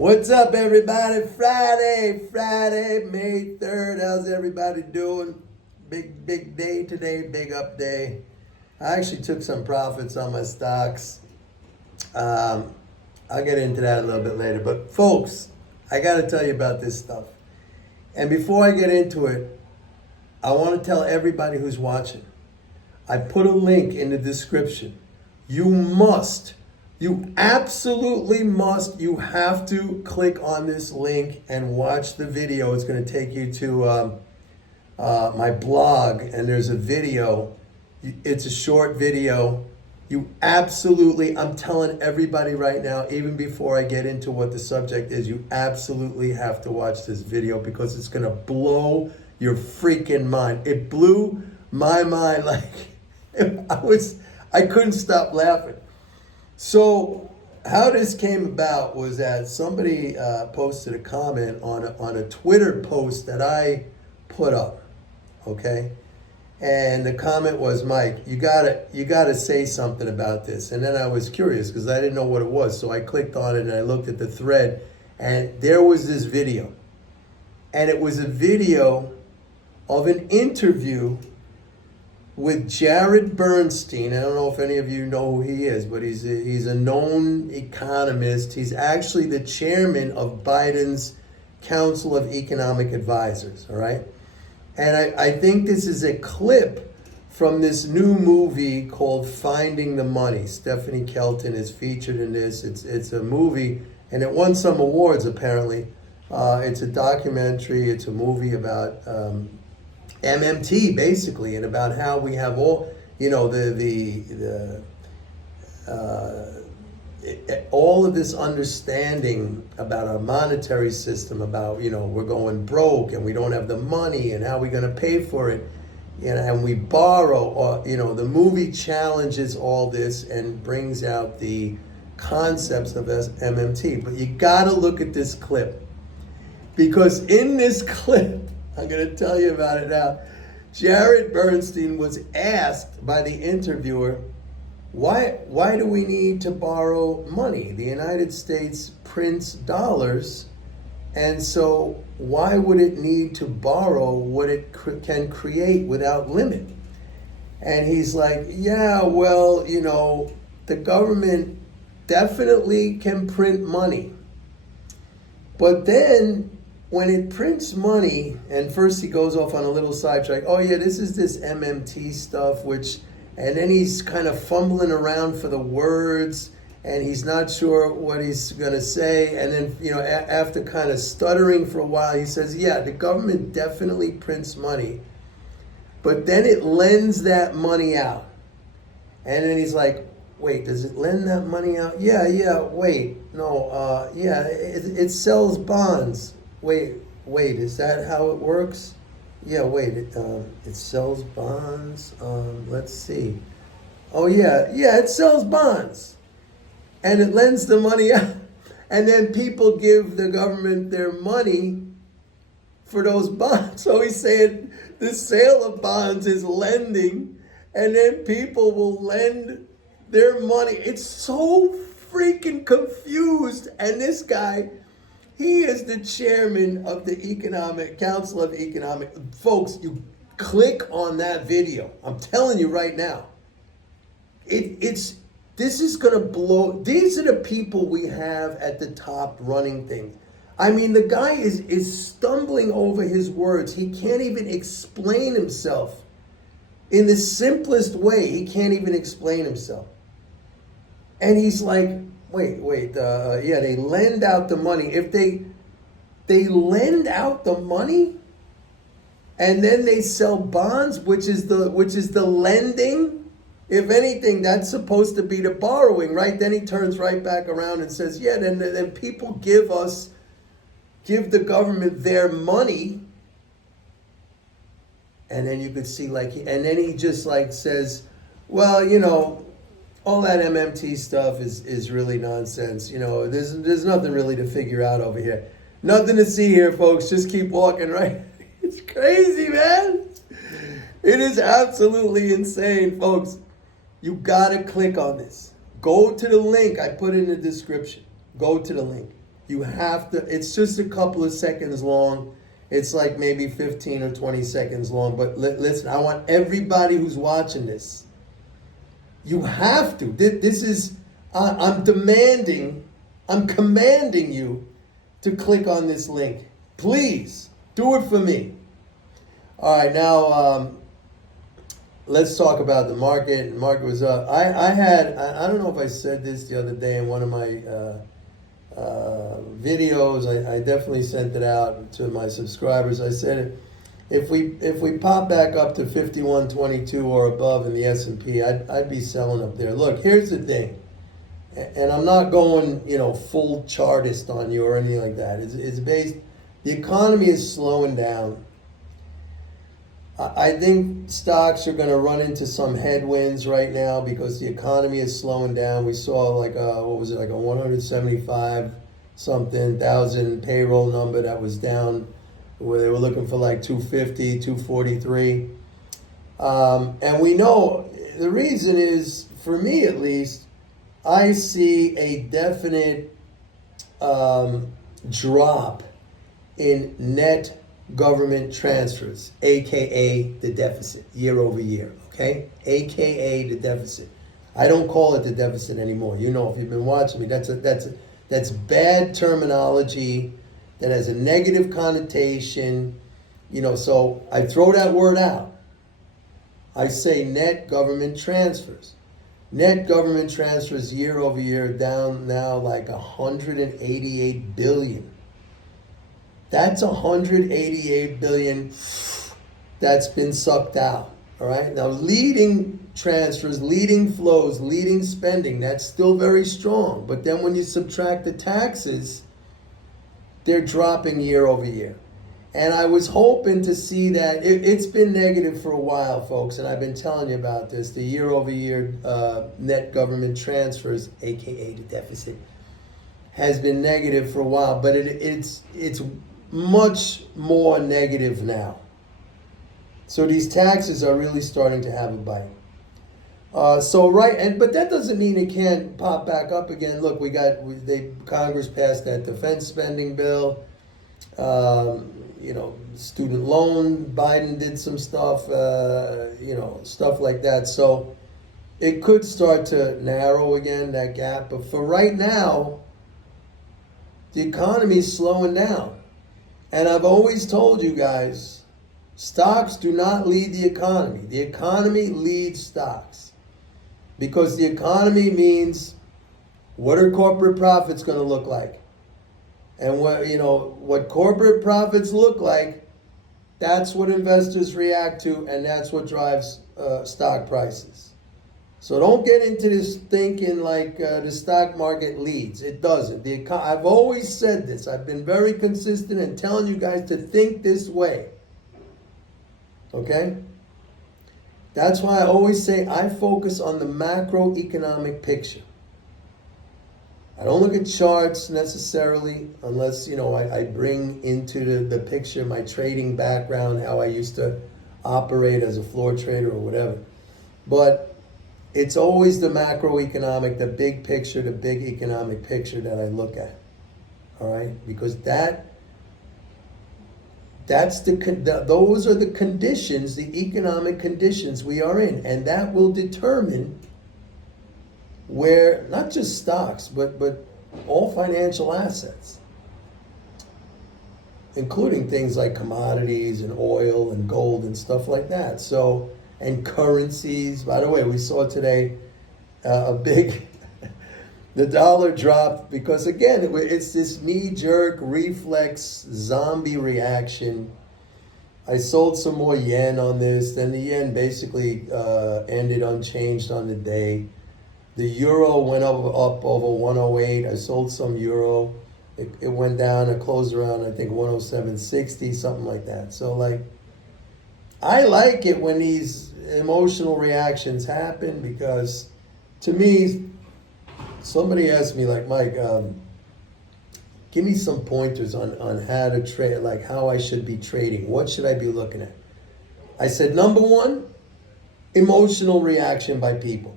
What's up, everybody? Friday, May 3rd. How's everybody doing? Big day today, big up day. I actually took some profits on my stocks. I'll get into that a little bit later. But folks, I got to tell you about this stuff. And before I get into it, I want to tell everybody who's watching. I put a link in the description. You absolutely must. You have to click on this link and watch the video. It's going to take you to my blog, and there's a video. It's a short video. I'm telling everybody right now, even before I get into what the subject is, you absolutely have to watch this video because it's going to blow your freaking mind. It blew my mind. I couldn't stop laughing. So how this came about was that somebody posted a comment on a Twitter post that I put up, okay? And the comment was, Mike, you gotta say something about this. And then I was curious because I didn't know what it was. So I clicked on it and I looked at the thread, and there was this video. And it was a video of an interview with Jared Bernstein. I don't know if any of you know who he is, but he's a known economist. He's actually the chairman of Biden's Council of Economic Advisors, all right? And I think this is a clip from this new movie called Finding the Money. Stephanie Kelton is featured in this. It's a movie, and it won some awards, apparently. It's a documentary. It's a movie about MMT, basically, and about how we have all, all of this understanding about our monetary system, about, we're going broke and we don't have the money and how we're going to pay for it, and we borrow, or, the movie challenges all this and brings out the concepts of MMT. But you got to look at this clip, because in this clip, I'm going to tell you about it now. Jared Bernstein was asked by the interviewer, why do we need to borrow money? The United States prints dollars, and so why would it need to borrow what it can create without limit? And he's like, yeah, well, the government definitely can print money. But then when it prints money, and first he goes off on a little sidetrack, oh yeah, this is this MMT stuff, and then he's kind of fumbling around for the words, and he's not sure what he's going to say, and then, after kind of stuttering for a while, he says, yeah, the government definitely prints money, but then it lends that money out. And then he's like, wait, does it lend that money out? Yeah, wait, no, it sells bonds. Wait, is that how it works? Yeah, wait, it sells bonds. Let's see. Oh, yeah, it sells bonds. And it lends the money out. And then people give the government their money for those bonds. So he's saying the sale of bonds is lending, and then people will lend their money. It's so freaking confused. And this guy, he is the chairman of the Council of Economic. Folks, you click on that video. I'm telling you right now. This is going to blow. These are the people we have at the top running things. I mean, the guy is stumbling over his words. He can't even explain himself. In the simplest way, he can't even explain himself. And he's like, wait, they lend out the money. If they lend out the money and then they sell bonds, which is the lending, if anything, that's supposed to be the borrowing, right? Then he turns right back around and says, yeah, then people give the government their money. And then you could see and then he just says, well, all that MMT stuff is really nonsense. There's nothing really to figure out over here. Nothing to see here, folks. Just keep walking, right? It's crazy, man. It is absolutely insane, folks. You got to click on this. Go to the link I put in the description. Go to the link. You have to, it's just a couple of seconds long. It's like maybe 15 or 20 seconds long. But listen, I want everybody who's watching this, you have to. This is, I'm demanding, I'm commanding you to click on this link. Please, do it for me. All right, now let's talk about the market. The market was up. I don't know if I said this the other day in one of my videos. I definitely sent it out to my subscribers. I said if we pop back up to 51.22 or above in the S&P, I'd be selling up there. Look, here's the thing, and I'm not going full chartist on you or anything like that. It's based. The economy is slowing down. I think stocks are going to run into some headwinds right now because the economy is slowing down. We saw like a 175 something thousand payroll number that was down, where they were looking for like 250, 243. And we know the reason is, for me at least, I see a definite drop in net government transfers, aka the deficit, year over year, okay? Aka the deficit. I don't call it the deficit anymore. If you've been watching me, that's bad terminology that has a negative connotation, so I throw that word out. I say net government transfers. Net government transfers year over year down now like 188 billion. That's 188 billion that's been sucked out. All right. Now, leading transfers, leading flows, leading spending, that's still very strong. But then when you subtract the taxes, they're dropping year over year. And I was hoping to see that. It's been negative for a while, folks, and I've been telling you about this. The year over year net government transfers, aka the deficit, has been negative for a while, but it's much more negative now. So these taxes are really starting to have a bite. But that doesn't mean it can't pop back up again. Look, Congress passed that defense spending bill. Student loan, Biden did some stuff, stuff like that. So it could start to narrow again, that gap. But for right now, the economy is slowing down. And I've always told you guys, stocks do not lead the economy. The economy leads stocks. Because the economy means, what are corporate profits going to look like? And what corporate profits look like, that's what investors react to, and that's what drives stock prices. So don't get into this thinking like the stock market leads. It doesn't. I've always said this. I've been very consistent in telling you guys to think this way. Okay? That's why I always say I focus on the macroeconomic picture. I don't look at charts necessarily unless, I bring into the picture my trading background, how I used to operate as a floor trader or whatever. But it's always the macroeconomic, the big picture, the big economic picture that I look at. All right? Because those are the conditions, the economic conditions we are in. And that will determine where, not just stocks, but all financial assets, including things like commodities and oil and gold and stuff like that. So, and currencies. By the way, we saw today the dollar dropped because, again, it's this knee-jerk reflex zombie reaction. I sold some more yen on this. Then the yen basically ended unchanged on the day. The euro went up over 108. I sold some euro. It went down. It closed around, I think, 107.60, something like that. So, I like it when these emotional reactions happen because, to me, somebody asked me, Mike, give me some pointers on how to trade, how I should be trading. What should I be looking at? I said, number one, emotional reaction by people.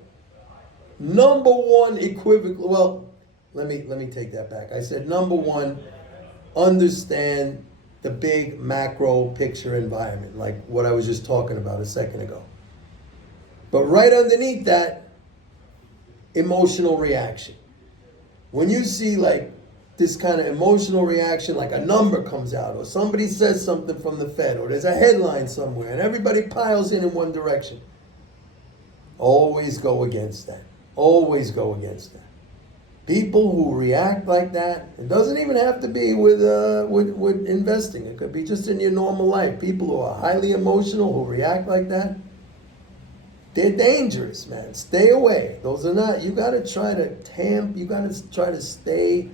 Number one equivocal, Let me take that back. I said number one, understand the big macro picture environment, like what I was just talking about a second ago. But right underneath that, emotional reaction. When you see like this kind of emotional reaction, like a number comes out, or somebody says something from the Fed, or there's a headline somewhere, and everybody piles in one direction, always go against that. Always go against that. People who react like that, it doesn't even have to be with investing. It could be just in your normal life. People who are highly emotional, who react like that, they're dangerous, man. Stay away. Those are not, you got to try to stay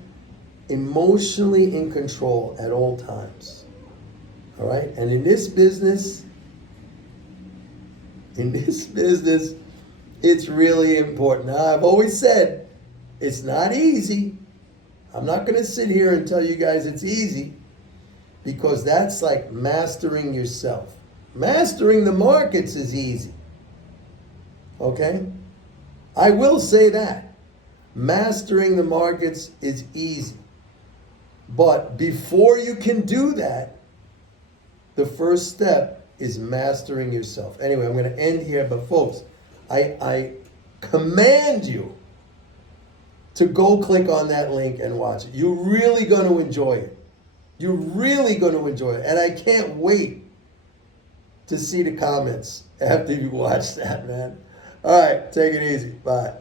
emotionally in control at all times. All right? And in this business, it's really important. Now, I've always said, it's not easy. I'm not going to sit here and tell you guys it's easy, because that's like mastering yourself. Mastering the markets is easy. Okay? I will say that. Mastering the markets is easy. But before you can do that, the first step is mastering yourself. Anyway, I'm going to end here, but folks, I command you to go click on that link and watch it. You're really going to enjoy it. You're really going to enjoy it. And I can't wait to see the comments after you watch that, man. All right, take it easy. Bye.